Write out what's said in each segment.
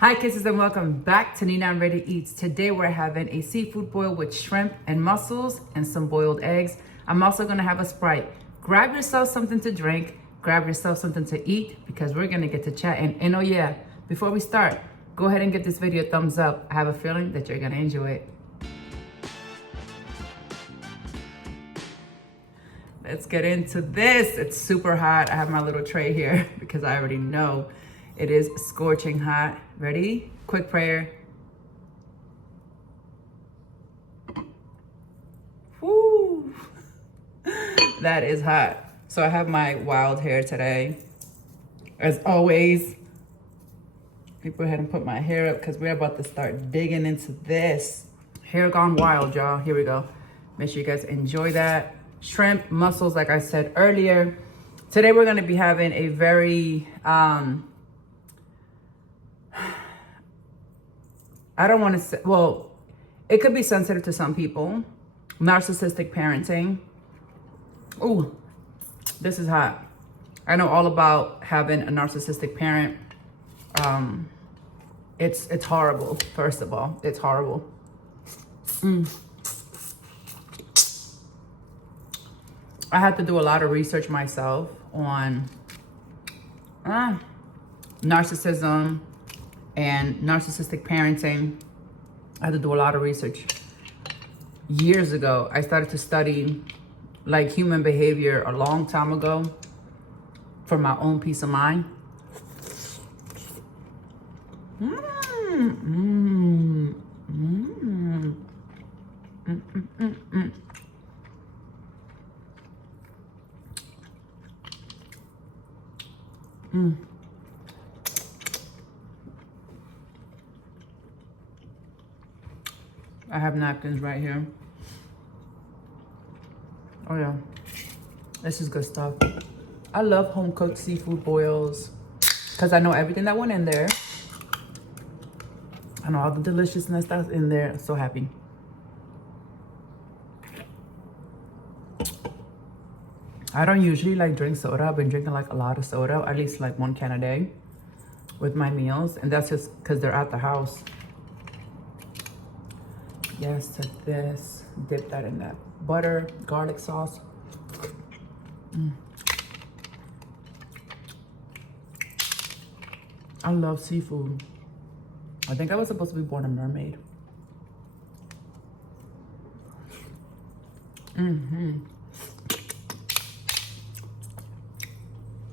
Hi kisses and welcome back to NinaUnrated Eats. Today we're having a seafood boil with shrimp and mussels and some boiled eggs. I'm also gonna have a Sprite. Grab yourself something to drink, grab yourself something to eat because we're gonna get to chatting. And oh yeah, before we start, go ahead and give this video a thumbs up. I have a feeling that you're gonna enjoy it. Let's get into this. It's super hot. I have my little tray here because I already know it is scorching hot. Ready? Quick prayer. Woo! That is hot. So I have my wild hair today. As always, let me go ahead and put my hair up because we're about to start digging into this. Hair gone wild, y'all. Here we go. Make sure you guys enjoy that. Shrimp, mussels, like I said earlier. Today we're gonna be having a very, I don't want to say, well, it could be sensitive to some people. Narcissistic parenting. Ooh, this is hot. I know all about having a narcissistic parent. It's horrible, first of all. It's horrible. I had to do a lot of research myself on narcissism and narcissistic parenting. I had to do a lot of research. Years ago, I started to study like human behavior a long time ago for my own peace of mind. I have napkins right here. Oh yeah, this is good stuff. I love home cooked seafood boils because I know everything that went in there. I know all the deliciousness that's in there. I'm so happy. I don't usually like drink soda. I've been drinking like a lot of soda, at least like 1 can a day with my meals. And that's just because they're at the house. Yes, to this. Dip that in that butter, garlic sauce. I love seafood. I think I was supposed to be born a mermaid.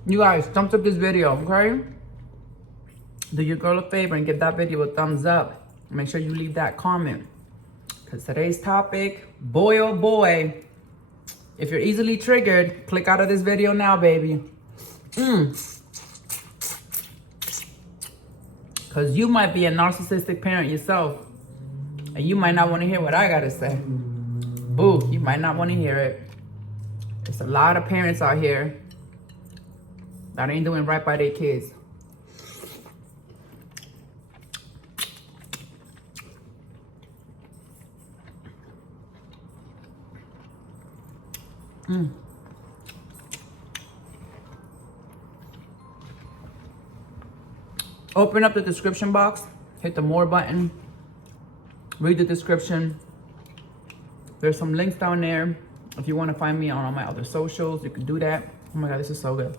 You guys, thumbs up this video, okay? Do your girl a favor and give that video a thumbs up. Make sure you leave that comment. Because today's topic, boy oh boy, if you're easily triggered, click out of this video now, baby. Because you might be a narcissistic parent yourself. And you might not want to hear what I got to say. Boo, you might not want to hear it. There's a lot of parents out here that ain't doing right by their kids. Open up the description box, hit the more button, read the description. There's some links down there. If you want to find me on all my other socials, you can do that. Oh my God, this is so good.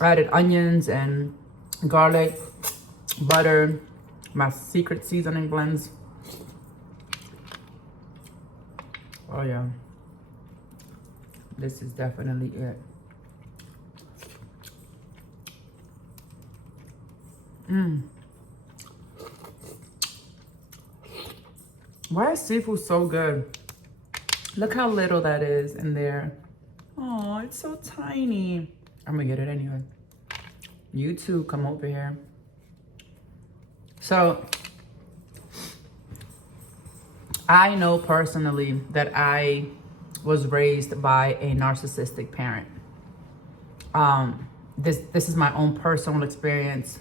I added onions and garlic, butter, my secret seasoning blends. Oh yeah. This is definitely it. Why is seafood so good? Look how little that is in there. Oh, it's so tiny. I'm gonna get it anyway. You too, come over here. So, I know personally that I was raised by a narcissistic parent. This is my own personal experience.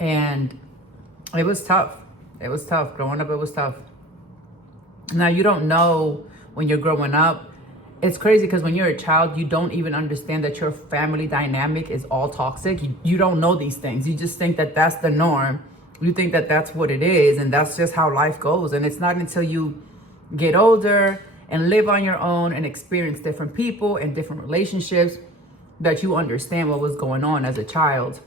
And it was tough. It was tough. Growing up, it was tough. Now, you don't know when you're growing up it's crazy because when you're a child, you don't even understand that your family dynamic is all toxic. You don't know these things. You just think that that's the norm. You think that that's what it is, and that's just how life goes. And it's not until you get older and live on your own and experience different people and different relationships that you understand what was going on as a child.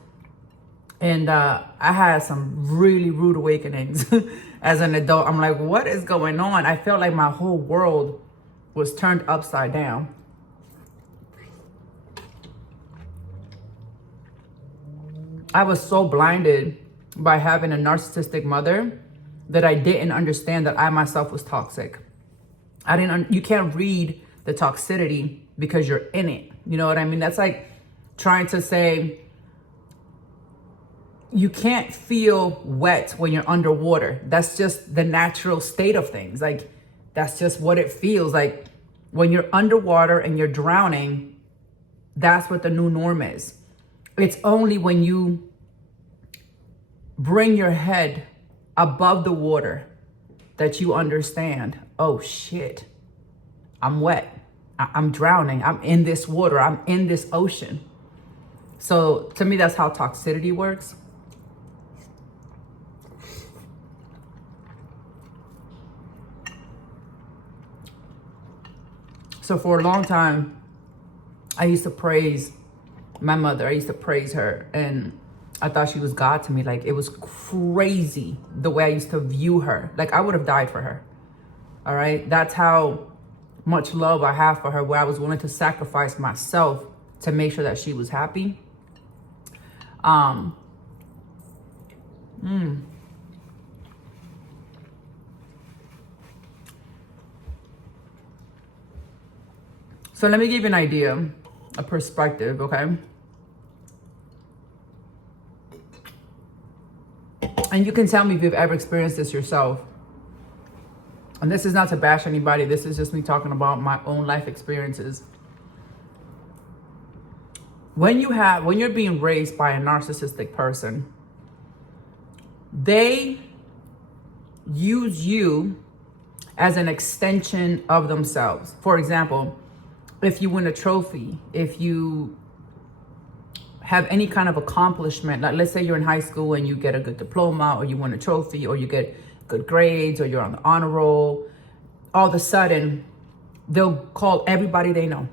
And I had some really rude awakenings as an adult. I'm like, what is going on? I felt like my whole world was turned upside down. I was so blinded by having a narcissistic mother that I didn't understand that I myself was toxic. You can't read the toxicity because you're in it. You know what I mean? That's like trying to say you can't feel wet when you're underwater. That's just the natural state of things. Like, that's just what it feels like. When you're underwater and you're drowning, that's what the new norm is. It's only when you bring your head above the water that you understand, oh shit, I'm wet. I'm drowning. I'm in this water. I'm in this ocean. So to me, that's how toxicity works. So for a long time, I used to praise my mother. I used to praise her. And I thought she was God to me. Like, it was crazy the way I used to view her. Like, I would have died for her. All right. That's how much love I have for her, where I was willing to sacrifice myself to make sure that she was happy. So let me give you an idea, a perspective, okay? And you can tell me if you've ever experienced this yourself. And this is not to bash anybody. This is just me talking about my own life experiences. When you're being raised by a narcissistic person, they use you as an extension of themselves. For example, if you win a trophy, if you have any kind of accomplishment, like let's say you're in high school and you get a good diploma, or you win a trophy, or you get good grades, or you're on the honor roll, all of a sudden they'll call everybody they know.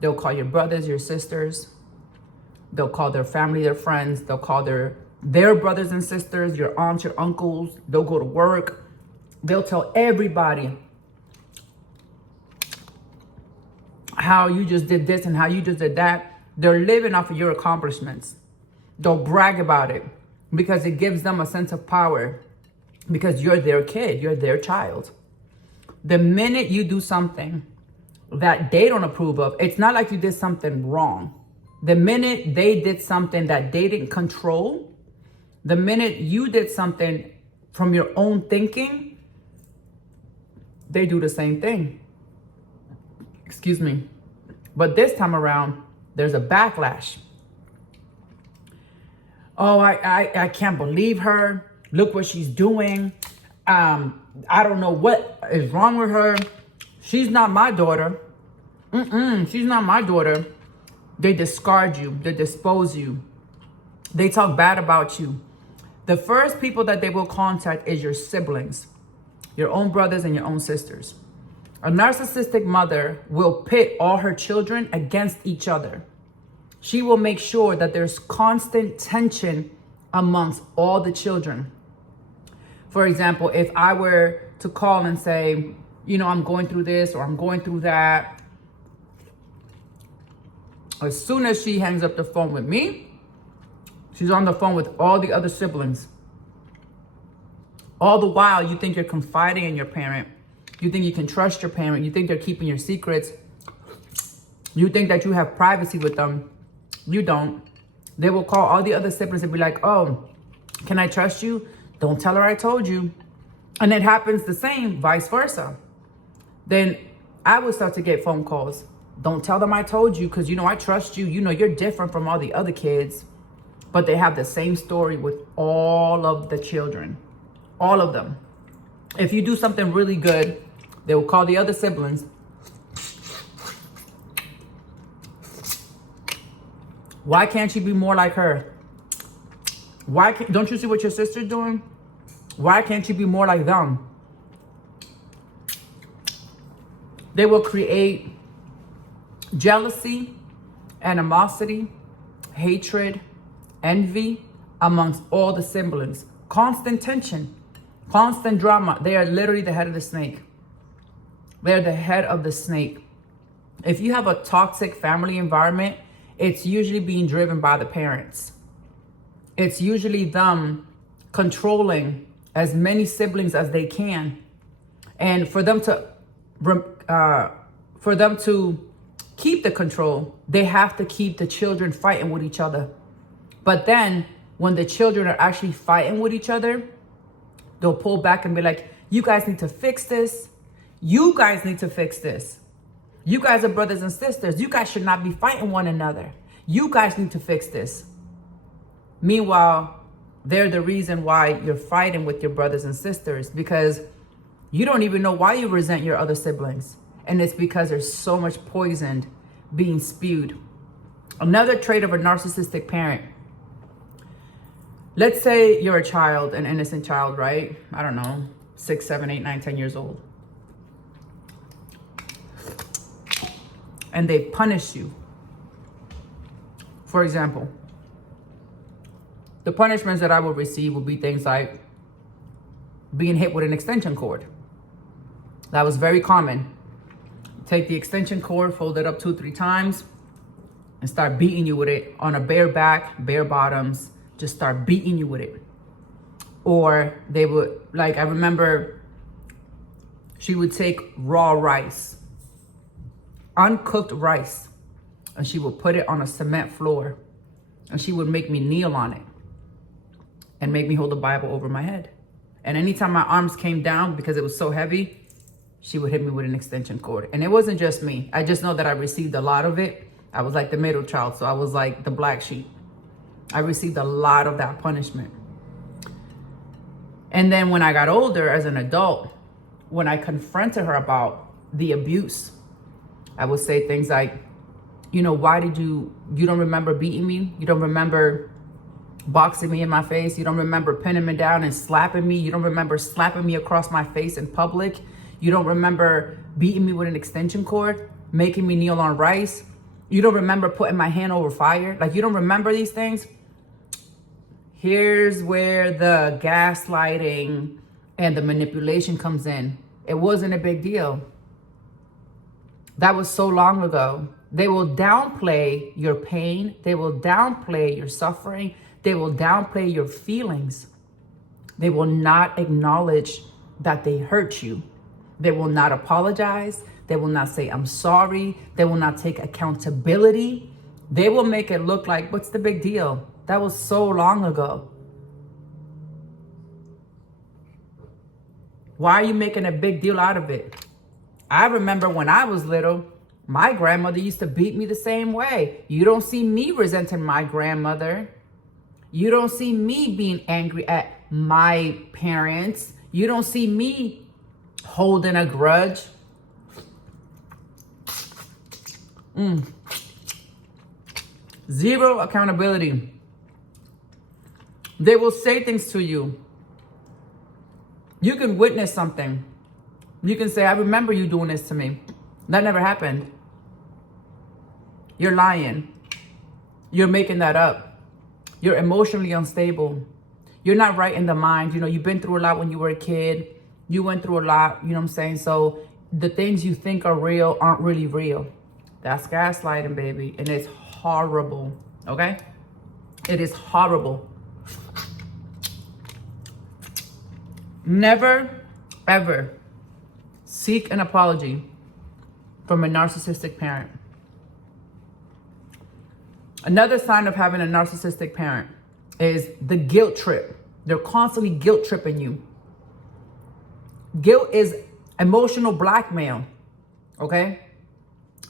They'll call your brothers, your sisters. They'll call their family, their friends. They'll call their brothers and sisters, your aunts, your uncles. They'll go to work. They'll tell everybody how you just did this and how you just did that. They're living off of your accomplishments. They'll brag about it because it gives them a sense of power, because you're their kid, you're their child. The minute you do something that they don't approve of, it's not like you did something wrong. The minute they did something that they didn't control, the minute you did something from your own thinking, they do the same thing. Excuse me. But this time around, there's a backlash. Oh, I can't believe her. Look what she's doing. I don't know what is wrong with her. She's not my daughter. She's not my daughter. They discard you. They dispose you. They talk bad about you. The first people that they will contact is your siblings, your own brothers and your own sisters. A narcissistic mother will pit all her children against each other. She will make sure that there's constant tension amongst all the children. For example, if I were to call and say, you know, I'm going through this or I'm going through that, as soon as she hangs up the phone with me, she's on the phone with all the other siblings. All the while, you think you're confiding in your parent. You think you can trust your parent. You think they're keeping your secrets. You think that you have privacy with them. You don't. They will call all the other siblings and be like, oh, can I trust you? Don't tell her I told you. And it happens the same, vice versa. Then I would start to get phone calls. Don't tell them I told you, because, you know, I trust you. You know, you're different from all the other kids. But they have the same story with all of the children. All of them. If you do something really good, they will call the other siblings Why can't you be more like her? Don't you see what your sister's doing? Why can't you be more like them? They will create jealousy, animosity, hatred, envy amongst all the siblings. Constant tension, constant drama. They are literally the head of the snake. They're the head of the snake. If you have a toxic family environment, it's usually being driven by the parents. It's usually them controlling as many siblings as they can. And for them to keep the control, they have to keep the children fighting with each other. But then when the children are actually fighting with each other, they'll pull back and be like, you guys need to fix this. You guys need to fix this. You guys are brothers and sisters. You guys should not be fighting one another. You guys need to fix this. Meanwhile, they're the reason why you're fighting with your brothers and sisters, because you don't even know why you resent your other siblings. And it's because there's so much poison being spewed. Another trait of a narcissistic parent. Let's say you're a child, an innocent child, right? I don't know, 6, 7, 8, 9, 10 years old. And they punish you. For example, the punishments that I would receive would be things like being hit with an extension cord. That was very common. Take the extension cord, fold it up 2-3 times, and start beating you with it on a bare back, bare bottoms. Just start beating you with it. Or they would, like, I remember she would take raw rice, uncooked rice, and she would put it on a cement floor, and she would make me kneel on it and make me hold the Bible over my head. And anytime my arms came down, because it was so heavy, she would hit me with an extension cord. And it wasn't just me. I just know that I received a lot of it. I was like the middle child, so I was like the black sheep. I received a lot of that punishment. And then when I got older as an adult, when I confronted her about the abuse, I would say things like, you know, why did you don't remember beating me? You don't remember boxing me in my face? You don't remember pinning me down and slapping me? You don't remember slapping me across my face in public? You don't remember beating me with an extension cord, making me kneel on rice? You don't remember putting my hand over fire? Like, you don't remember these things? Here's where the gaslighting and the manipulation comes in. It wasn't a big deal. That was so long ago. They will downplay your pain. They will downplay your suffering. They will downplay your feelings. They will not acknowledge that they hurt you. They will not apologize. They will not say, I'm sorry. They will not take accountability. They will make it look like, what's the big deal? That was so long ago. Why are you making a big deal out of it? I remember when I was little, my grandmother used to beat me the same way. You don't see me resenting my grandmother. You don't see me being angry at my parents. You don't see me holding a grudge. Zero accountability. They will say things to you. You can witness something. You can say, I remember you doing this to me. That never happened. You're lying. You're making that up. You're emotionally unstable. You're not right in the mind. You know, you've been through a lot when you were a kid. You went through a lot, you know what I'm saying? So the things you think are real aren't really real. That's gaslighting, baby. And it's horrible, okay? It is horrible. Never, ever seek an apology from a narcissistic parent. Another sign of having a narcissistic parent is the guilt trip. They're constantly guilt tripping you. Guilt is emotional blackmail, okay?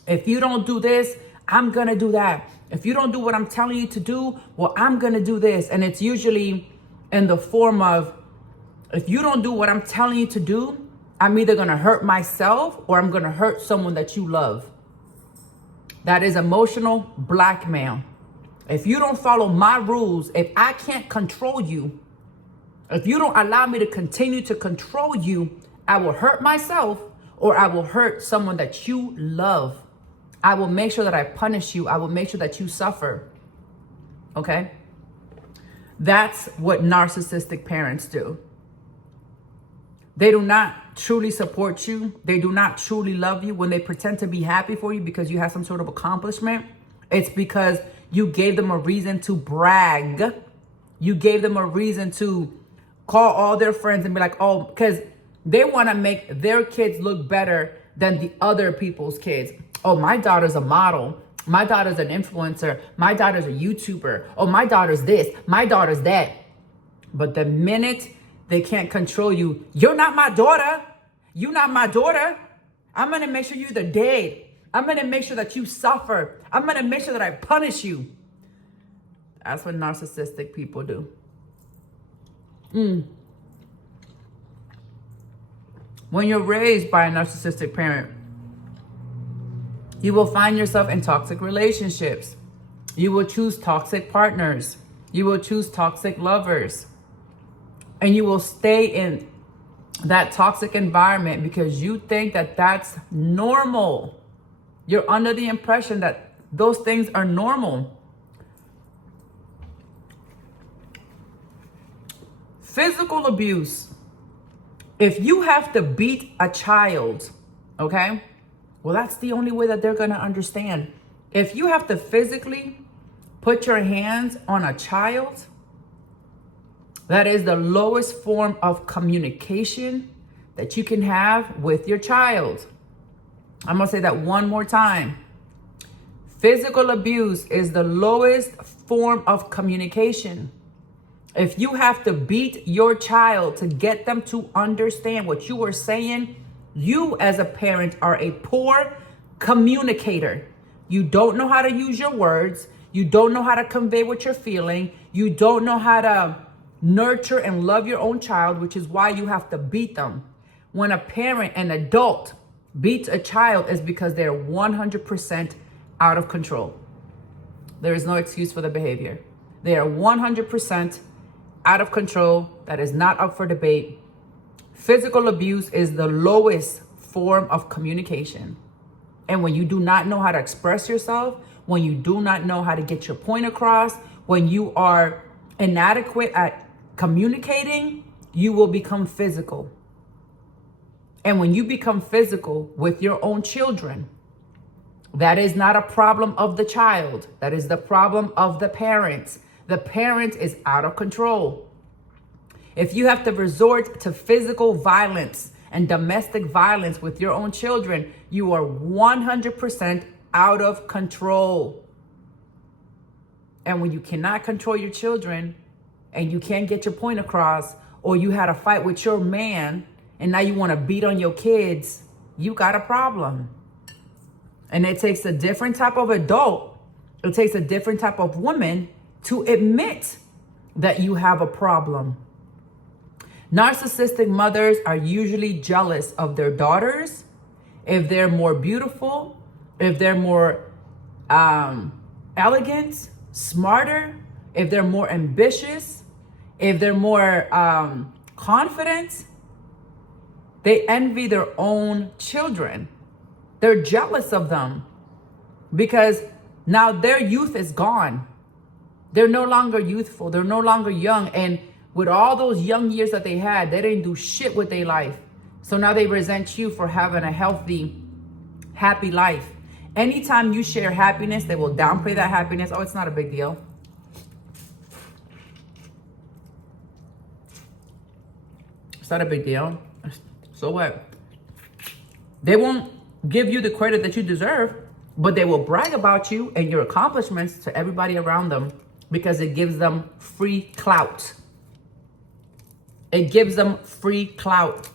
If you don't do this, I'm gonna do that. If you don't do what I'm telling you to do, well, I'm gonna do this. And it's usually in the form of, if you don't do what I'm telling you to do, I'm either gonna hurt myself or I'm gonna hurt someone that you love. That is emotional blackmail. If you don't follow my rules, if I can't control you, if you don't allow me to continue to control you, I will hurt myself or I will hurt someone that you love. I will make sure that I punish you. I will make sure that you suffer. Okay? That's what narcissistic parents do. They do not truly support you. They do not truly love you. When they pretend to be happy for you because you have some sort of accomplishment, it's because you gave them a reason to brag. You gave them a reason to call all their friends and be like, oh, because they want to make their kids look better than the other people's kids. Oh, my daughter's a model. My daughter's an influencer. My daughter's a YouTuber. Oh, my daughter's this. My daughter's that. But the minute they can't control you, you're not my daughter. You're not my daughter. I'm going to make sure you're the dead. I'm going to make sure that you suffer. I'm going to make sure that I punish you. That's what narcissistic people do. When you're raised by a narcissistic parent, you will find yourself in toxic relationships. You will choose toxic partners. You will choose toxic lovers. And you will stay in that toxic environment because you think that that's normal. You're under the impression that those things are normal. Physical abuse. If you have to beat a child, okay? Well, that's the only way that they're going to understand. If you have to physically put your hands on a child, that is the lowest form of communication that you can have with your child. I'm going to say that one more time. Physical abuse is the lowest form of communication. If you have to beat your child to get them to understand what you are saying, you as a parent are a poor communicator. You don't know how to use your words. You don't know how to convey what you're feeling. You don't know how to nurture and love your own child, which is why you have to beat them. When a parent, an adult, beats a child, is because they're 100% out of control. There is no excuse for the behavior. They are 100% out of control. That is not up for debate. Physical abuse is the lowest form of communication. And when you do not know how to express yourself, when you do not know how to get your point across, when you are inadequate at communicating, you will become physical. And when you become physical with your own children, that is not a problem of the child. That is the problem of the parents. The parent is out of control. If you have to resort to physical violence and domestic violence with your own children, you are 100% out of control. And when you cannot control your children and you can't get your point across, or you had a fight with your man and now you want to beat on your kids, you got a problem. And it takes a different type of adult, it takes a different type of woman to admit that you have a problem. Narcissistic mothers are usually jealous of their daughters if they're more beautiful, if they're more elegant, smarter, if they're more ambitious, if they're more confident. They envy their own children. They're jealous of them because now their youth is gone. They're no longer youthful. They're no longer young. And with all those young years that they had, they didn't do shit with their life. So now they resent you for having a healthy, happy life. Anytime you share happiness, they will downplay that happiness. Oh, it's not a big deal. It's not a big deal. So what? They won't give you the credit that you deserve, but they will brag about you and your accomplishments to everybody around them because it gives them free clout. It gives them free clout.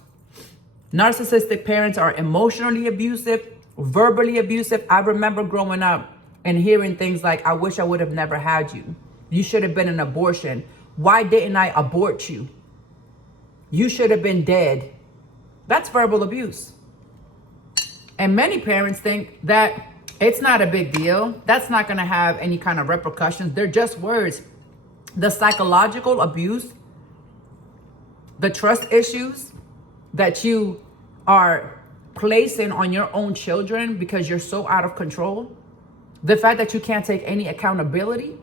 Narcissistic parents are emotionally abusive, verbally abusive. I remember growing up and hearing things like, I wish I would have never had you. You should have been an abortion. Why didn't I abort you? You should have been dead. That's verbal abuse. And many parents think that It's not a big deal. That's not going to have any kind of repercussions. They're just words. The psychological abuse, the trust issues that you are placing on your own children because you're so out of control, the fact that you can't take any accountability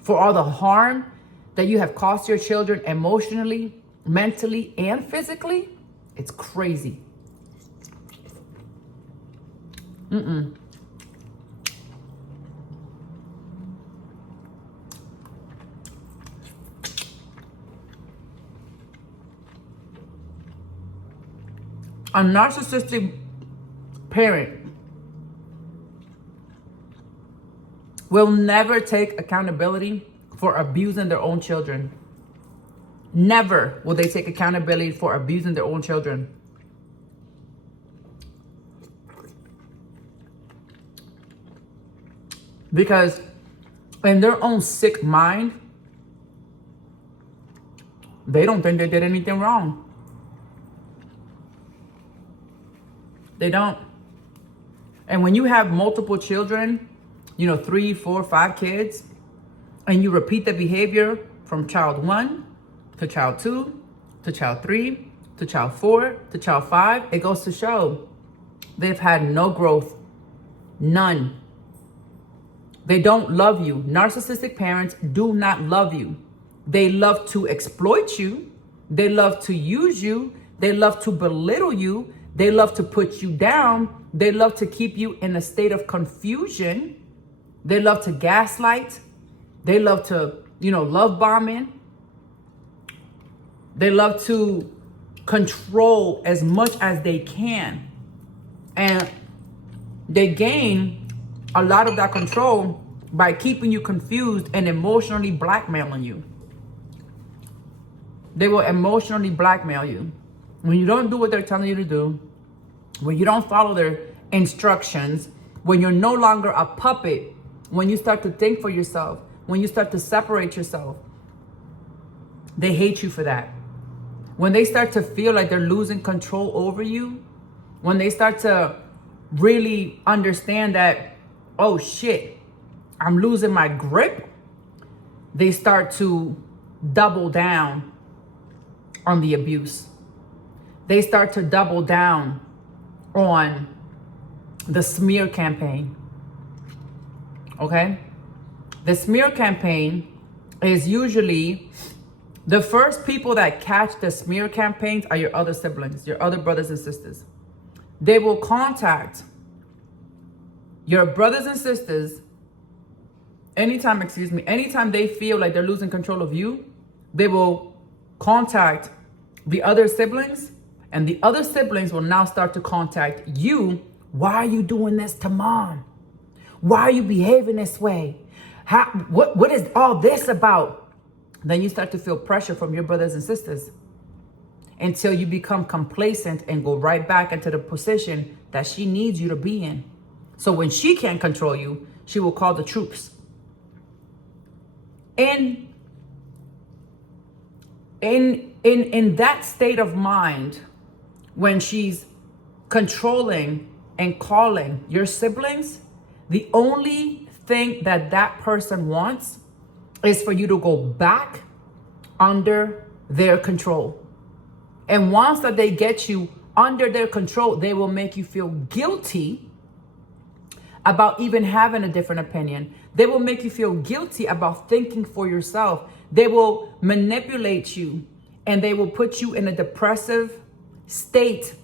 for all the harm that you have caused your children emotionally, mentally, and physically, it's crazy. A narcissistic parent will never take accountability for abusing their own children. Never will they take accountability for abusing their own children. Because in their own sick mind, they don't think they did anything wrong. They don't. And when you have multiple children, 3, 4, 5 kids, and you repeat the behavior from child 1 to child 2 to child 3 to child 4 to child 5, it goes to show they've had no growth. None. They don't love you. Narcissistic parents do not love you. They love to exploit you. They love to use you. They love to belittle you. They love to put you down. They love to keep you in a state of confusion. They love to gaslight. They love to, love bombing. They love to control as much as they can. And they gain a lot of that control by keeping you confused and emotionally blackmailing you. They will emotionally blackmail you. When you don't do what they're telling you to do, when you don't follow their instructions, when you're no longer a puppet, when you start to think for yourself, when you start to separate yourself, they hate you for that. When they start to feel like they're losing control over you, when they start to really understand that, oh shit, I'm losing my grip, they start to double down on the abuse. They start to double down on the smear campaign. Okay? The smear campaign is usually the first people that catch the smear campaigns are your other siblings, your other brothers and sisters. They will contact your brothers and sisters anytime they feel like they're losing control of you. They will contact the other siblings, and the other siblings will now start to contact you. Why are you doing this to mom? Why are you behaving this way? What is all this about? Then you start to feel pressure from your brothers and sisters until you become complacent and go right back into the position that she needs you to be in. So when she can't control you, she will call the troops. In that state of mind, when she's controlling and calling your siblings, the only thing that person wants is for you to go back under their control. And once that they get you under their control, they will make you feel guilty about even having a different opinion. They will make you feel guilty about thinking for yourself. They will manipulate you and they will put you in a depressive state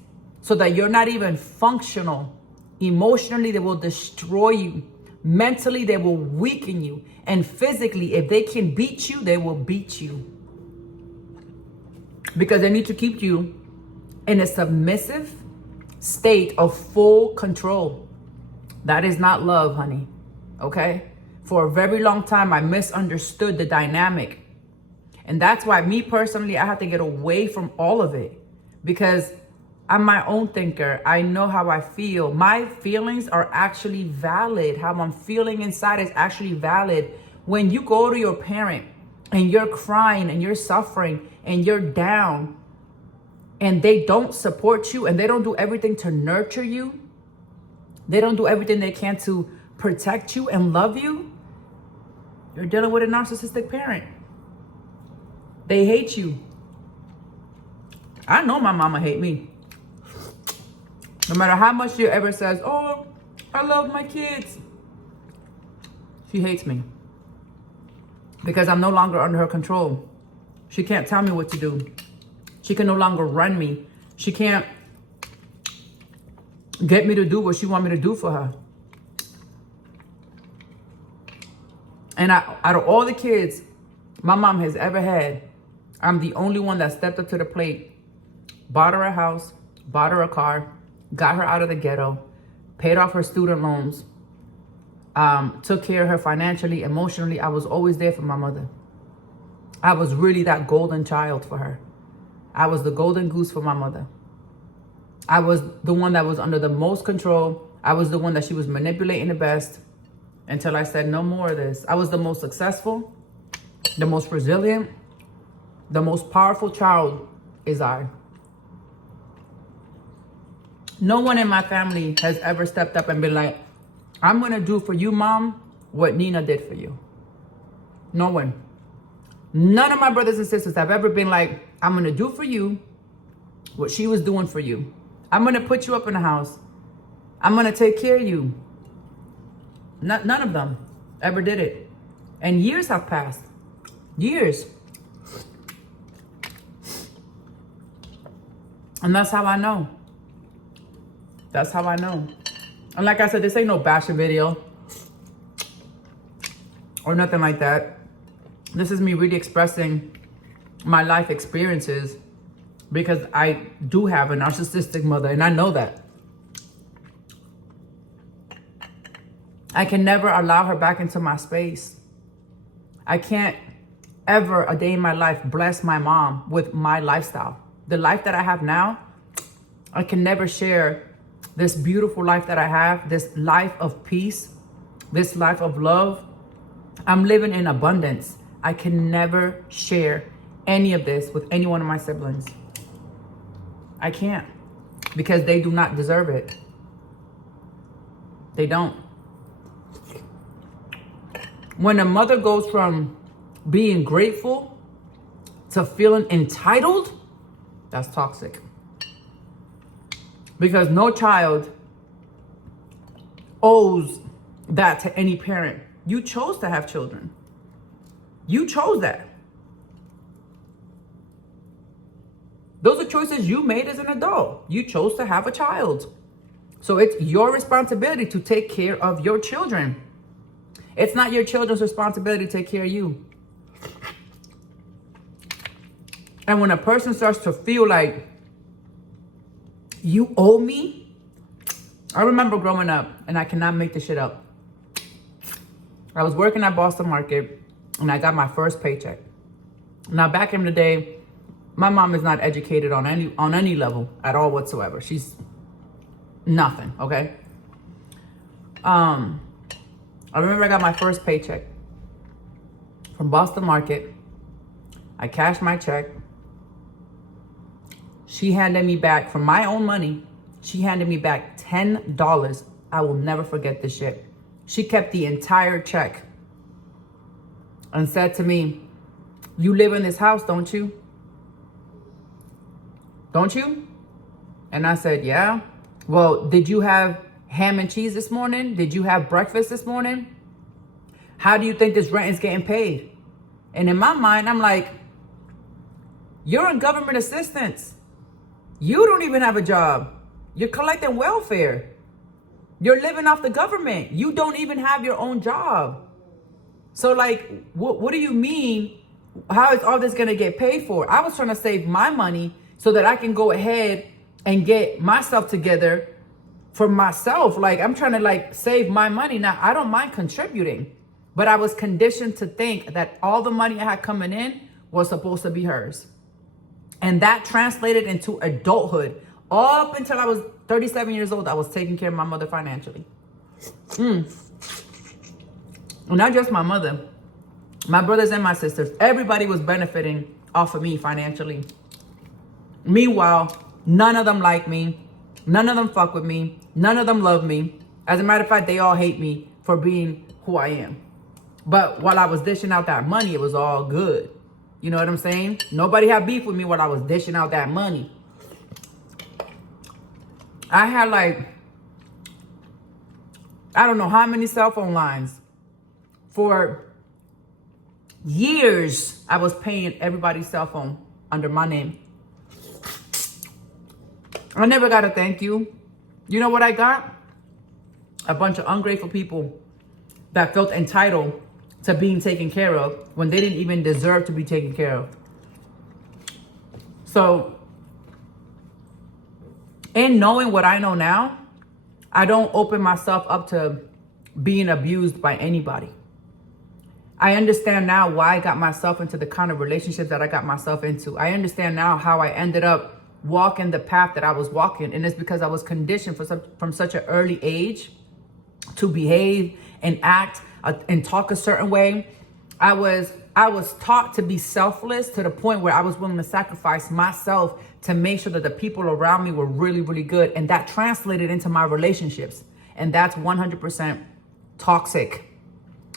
so that you're not even functional. Emotionally, they will destroy you. Mentally, they will weaken you. And physically, if they can beat you, they will beat you. Because they need to keep you in a submissive state of full control. That is not love, honey. Okay? For a very long time, I misunderstood the dynamic. And that's why me personally, I have to get away from all of it. Because I'm my own thinker. I know how I feel. My feelings are actually valid. How I'm feeling inside is actually valid. When you go to your parent and you're crying and you're suffering and you're down and they don't support you and they don't do everything to nurture you, they don't do everything they can to protect you and love you, you're dealing with a narcissistic parent. They hate you. I know my mama hate me. No matter how much she ever says, oh, I love my kids, she hates me. Because I'm no longer under her control. She can't tell me what to do. She can no longer run me. She can't get me to do what she wants me to do for her. And out of all the kids my mom has ever had, I'm the only one that stepped up to the plate, bought her a house, bought her a car, got her out of the ghetto, paid off her student loans, took care of her financially, emotionally. I was always there for my mother. I was really that golden child for her. I was the golden goose for my mother. I was the one that was under the most control. I was the one that she was manipulating the best until I said, no more of this. I was the most successful, the most resilient, the most powerful child is I. No one in my family has ever stepped up and been like, I'm going to do for you, Mom, what Nina did for you. No one. None of my brothers and sisters have ever been like, I'm going to do for you what she was doing for you. I'm going to put you up in the house. I'm going to take care of you. None of them ever did it. And years have passed. Years. And that's how I know. That's how I know. And like I said, this ain't no bashing video or nothing like that. This is me really expressing my life experiences because I do have a narcissistic mother and I know that. I can never allow her back into my space. I can't ever a day in my life bless my mom with my lifestyle. The life that I have now, I can never share this beautiful life that I have, this life of peace, this life of love. I'm living in abundance. I can never share any of this with any one of my siblings. I can't, because they do not deserve it. They don't. When a mother goes from being grateful to feeling entitled, that's toxic. Because no child owes that to any parent. You chose to have children. You chose that. Those are choices you made as an adult. You chose to have a child. So it's your responsibility to take care of your children. It's not your children's responsibility to take care of you. And when a person starts to feel like, you owe me? I remember growing up, and I cannot make this shit up. I was working at Boston Market, and I got my first paycheck. Now, back in the day, my mom is not educated on any level at all whatsoever. She's nothing, okay? I remember I got my first paycheck from Boston Market. I cashed my check. She handed me back, from my own money, she handed me back $10. I will never forget this shit. She kept the entire check and said to me, you live in this house, don't you? Don't you? And I said, yeah. Well, did you have ham and cheese this morning? Did you have breakfast this morning? How do you think this rent is getting paid? And in my mind, I'm like, you're on government assistance. You don't even have a job. You're collecting welfare. You're living off the government. You don't even have your own job. So like, what do you mean? How is all this going to get paid for? I was trying to save my money so that I can go ahead and get myself together for myself. Like, I'm trying to like save my money. Now, I don't mind contributing, but I was conditioned to think that all the money I had coming in was supposed to be hers. And that translated into adulthood. Up until I was 37 years old, I was taking care of my mother financially. Well, not just my mother, my brothers and my sisters. Everybody was benefiting off of me financially. Meanwhile, none of them like me. None of them fuck with me. None of them love me. As a matter of fact, they all hate me for being who I am. But while I was dishing out that money, it was all good. You know what I'm saying? Nobody had beef with me while I was dishing out that money. I had like, I don't know how many cell phone lines. For years, I was paying everybody's cell phone under my name. I never got a thank you. You know what I got? A bunch of ungrateful people that felt entitled to being taken care of when they didn't even deserve to be taken care of. So, in knowing what I know now, I don't open myself up to being abused by anybody. I understand now why I got myself into the kind of relationships that I got myself into. I understand now how I ended up walking the path that I was walking. And it's because I was conditioned from such an early age to behave and act and talk a certain way. I was taught to be selfless to the point where I was willing to sacrifice myself to make sure that the people around me were really, really good. And that translated into my relationships. And that's 100% toxic,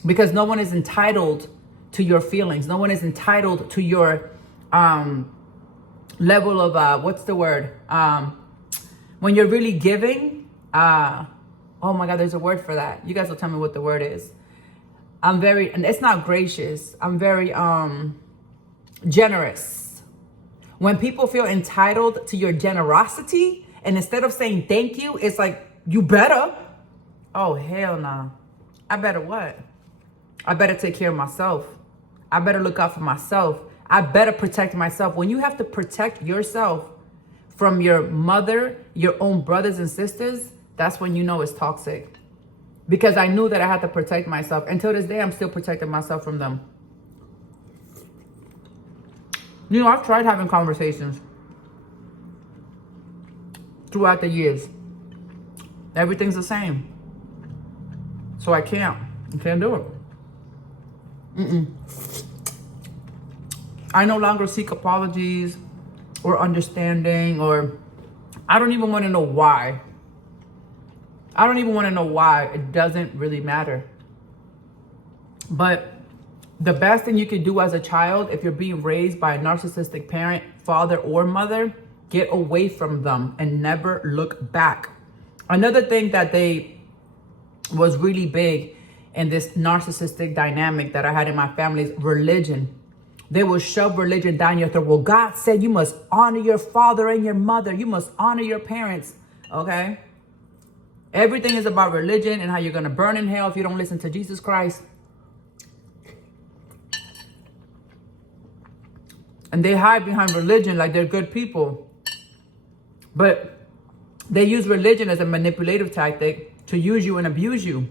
because no one is entitled to your feelings. No one is entitled to your level of, what's the word? When you're really giving, oh my God, there's a word for that. You guys will tell me what the word is. And it's not gracious. I'm very generous. When people feel entitled to your generosity, and instead of saying thank you, it's like, you better. Oh, hell no. I better what? I better take care of myself. I better look out for myself. I better protect myself. When you have to protect yourself from your mother, your own brothers and sisters, that's when you know it's toxic. Because I knew that I had to protect myself. Until this day, I'm still protecting myself from them. You know, I've tried having conversations throughout the years. Everything's the same. So I can't do it. I no longer seek apologies or understanding, or I don't even want to know why. I don't even want to know why. It doesn't really matter. But the best thing you can do as a child, if you're being raised by a narcissistic parent, father or mother, get away from them and never look back. Another thing that was really big in this narcissistic dynamic that I had in my family is religion. They will shove religion down your throat. Well, God said you must honor your father and your mother. You must honor your parents. Okay? Everything is about religion and how you're going to burn in hell if you don't listen to Jesus Christ. And they hide behind religion like they're good people. But they use religion as a manipulative tactic to use you and abuse you.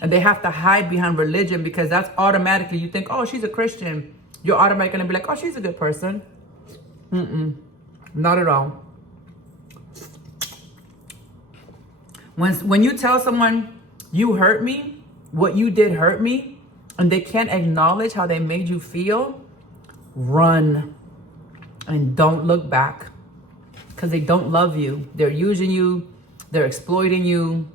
And they have to hide behind religion because that's automatically, you think, oh, she's a Christian. You're automatically going to be like, oh, she's a good person. Not at all. When you tell someone you hurt me, what you did hurt me, and they can't acknowledge how they made you feel, run and don't look back, because they don't love you. They're using you. They're exploiting you.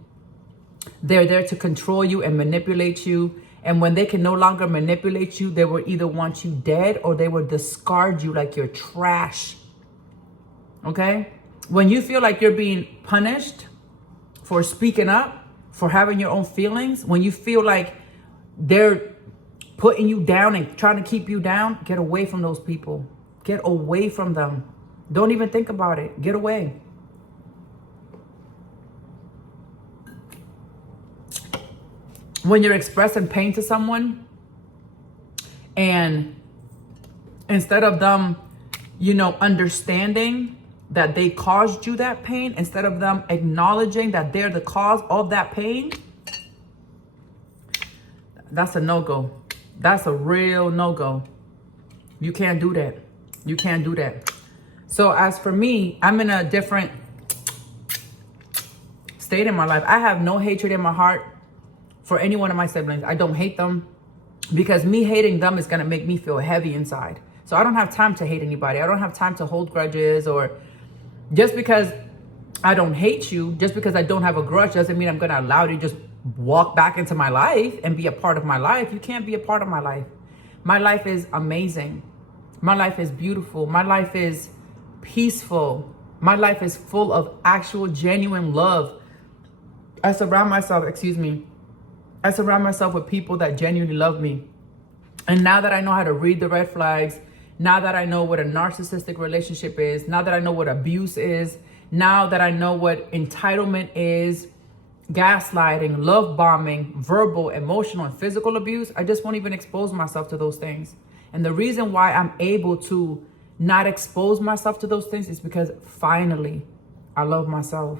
They're there to control you and manipulate you. And when they can no longer manipulate you, they will either want you dead or they will discard you like you're trash. Okay? When you feel like you're being punished for speaking up, for having your own feelings, when you feel like they're putting you down and trying to keep you down, get away from those people. Get away from them. Don't even think about it. Get away. When you're expressing pain to someone, and instead of them, understanding that they caused you that pain, instead of them acknowledging that they're the cause of that pain, that's a no-go. That's a real no-go. You can't do that. You can't do that. So as for me, I'm in a different state in my life. I have no hatred in my heart for any one of my siblings. I don't hate them, because me hating them is going to make me feel heavy inside. So I don't have time to hate anybody. I don't have time to hold grudges, or just because I don't hate you. Just because I don't have a grudge doesn't mean I'm going to allow you to just walk back into my life and be a part of my life. You can't be a part of my life. My life is amazing. My life is beautiful. My life is peaceful. My life is full of actual genuine love. I surround myself with people that genuinely love me. And now that I know how to read the red flags, now that I know what a narcissistic relationship is, now that I know what abuse is, now that I know what entitlement is, gaslighting, love bombing, verbal, emotional, and physical abuse, I just won't even expose myself to those things. And the reason why I'm able to not expose myself to those things is because finally, I love myself.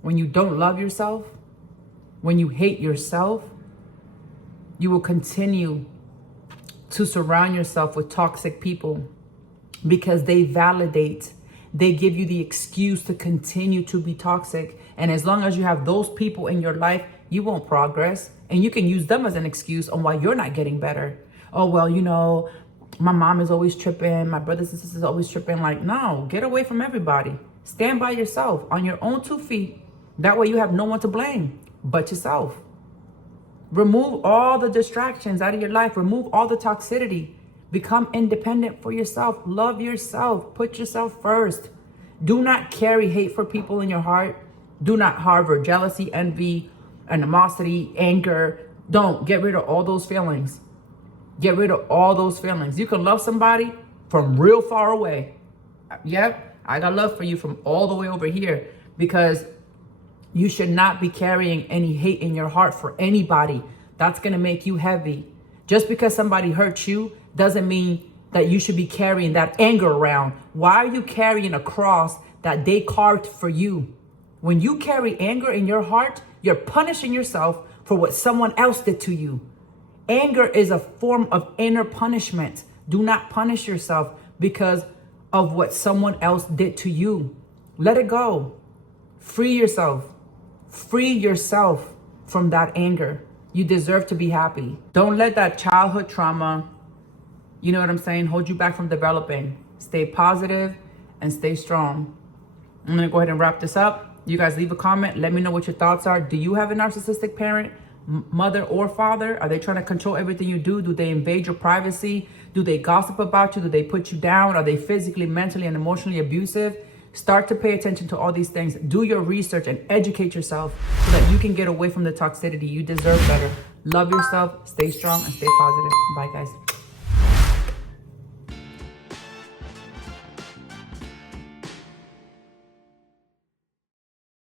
When you don't love yourself, when you hate yourself, you will continue to surround yourself with toxic people because they validate. They give you the excuse to continue to be toxic. And as long as you have those people in your life, you won't progress. And you can use them as an excuse on why you're not getting better. Oh, well, you know, my mom is always tripping. My brothers and sisters are always tripping. Like, no, get away from everybody. Stand by yourself on your own 2 feet. That way you have no one to blame but yourself. Remove all the distractions out of your life. Remove all the toxicity. Become independent for yourself. Love yourself. Put yourself first. Do not carry hate for people in your heart. Do not harbor jealousy, envy, animosity, anger. Don't. Get rid of all those feelings. Get rid of all those feelings. You can love somebody from real far away. Yep, I got love for you from all the way over here, because you should not be carrying any hate in your heart for anybody. That's going to make you heavy. Just because somebody hurts you doesn't mean that you should be carrying that anger around. Why are you carrying a cross that they carved for you? When you carry anger in your heart, you're punishing yourself for what someone else did to you. Anger is a form of inner punishment. Do not punish yourself because of what someone else did to you. Let it go. Free yourself. Free yourself from that anger. You deserve to be happy. Don't let that childhood trauma, you know what I'm saying, hold you back from developing. Stay positive and stay strong. I'm gonna go ahead and wrap this up. You guys leave a comment. Let me know what your thoughts are. Do you have a narcissistic parent, mother or father? Are they trying to control everything you do? Do they invade your privacy? Do they gossip about you? Do they put you down? Are they physically, mentally, and emotionally abusive? Start to pay attention to all these things. Do your research and educate yourself so that you can get away from the toxicity. You deserve better. Love yourself, stay strong, and stay positive. Bye, guys.